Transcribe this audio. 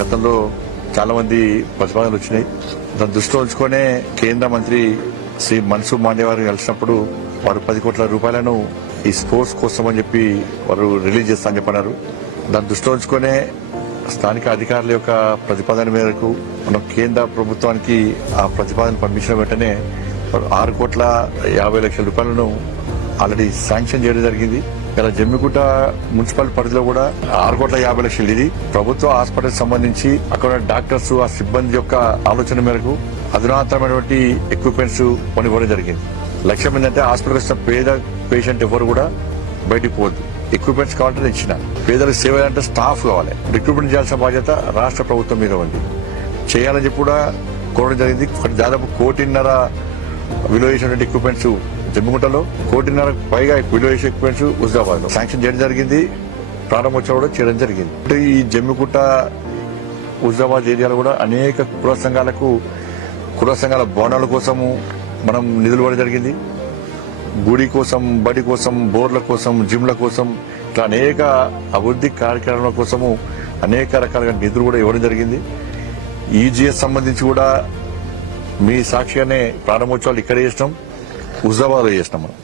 గతంలో చాలా మంది ప్రతిపాదనలు వచ్చినాయి. దాన్ని దృష్టిలో ఉంచుకునే కేంద్ర మంత్రి శ్రీ మన్సుఖ్ మాండవ్య గారు కలిసినప్పుడు వారు 10 కోట్ల రూపాయలను ఈ స్పోర్ట్స్ కోసం అని చెప్పి వారు రిలీజ్ చేస్తా అని చెప్పన్నారు. దాన్ని దృష్టిలో ఉంచుకునే స్థానిక అధికారుల యొక్క ప్రతిపాదన మేరకు మనం కేంద్ర ప్రభుత్వానికి ఆ ప్రతిపాదన పంపించిన వెంటనే 6,50,00,000 రూపాయలను ఆల్రెడీ శాంక్షన్ చేయడం జరిగింది. ఇలా జమ్మిగుట్ట మున్సిపల్ పరిధిలో కూడా 6,50,00,000 ఇది ప్రభుత్వ హాస్పిటల్ సంబంధించి అక్కడ డాక్టర్స్ ఆ సిబ్బంది యొక్క ఆలోచన మేరకు అధునాతనమైనటువంటి ఎక్విప్మెంట్స్ కొనివ్వడం జరిగింది. లక్ష్యం ఏంటంటే హాస్పిటల్ వచ్చిన పేద పేషెంట్ ఎవరు కూడా బయటికి పోవద్దు. ఎక్విప్మెంట్స్ కావాలంటే ఇచ్చిన పేదలకు సేవ అంటే స్టాఫ్ కావాలి. రిక్రూట్మెంట్ చేయాల్సిన బాధ్యత రాష్ట్ర ప్రభుత్వం మీద ఉంది. చేయాలని చెప్పి కూడా కోరడం జరిగింది. దాదాపు 1,50,00,000 విలువ చేసినటువంటి ఎక్విప్మెంట్స్ జమ్మిగుట్టలో, 1,50,00,000 పైగా విలువ చేసే ఎక్విప్మెంట్స్ హుజరాబాద్ లో శాంక్షన్ చేయడం జరిగింది. ప్రారంభోత్సవం కూడా చేయడం జరిగింది. అంటే ఈ జమ్మిగుట్ట హుజరాబాద్ ఏరియాలో కూడా అనేక కుల సంఘాల భవనాల కోసము మనం నిధులు ఇవ్వడం జరిగింది. గుడి కోసం, బడి కోసం, బోర్ల కోసం, జిమ్ల కోసం ఇట్లా అనేక అభివృద్ధి కార్యక్రమాల కోసము అనేక రకాలుగా నిధులు కూడా ఇవ్వడం జరిగింది. ఈజీఎస్ సంబంధించి కూడా మీ సాక్షిగానే ప్రారంభోత్సవాలు ఇక్కడే చేసినాం, హుజరాబాద్ లో చేసినాం మనం.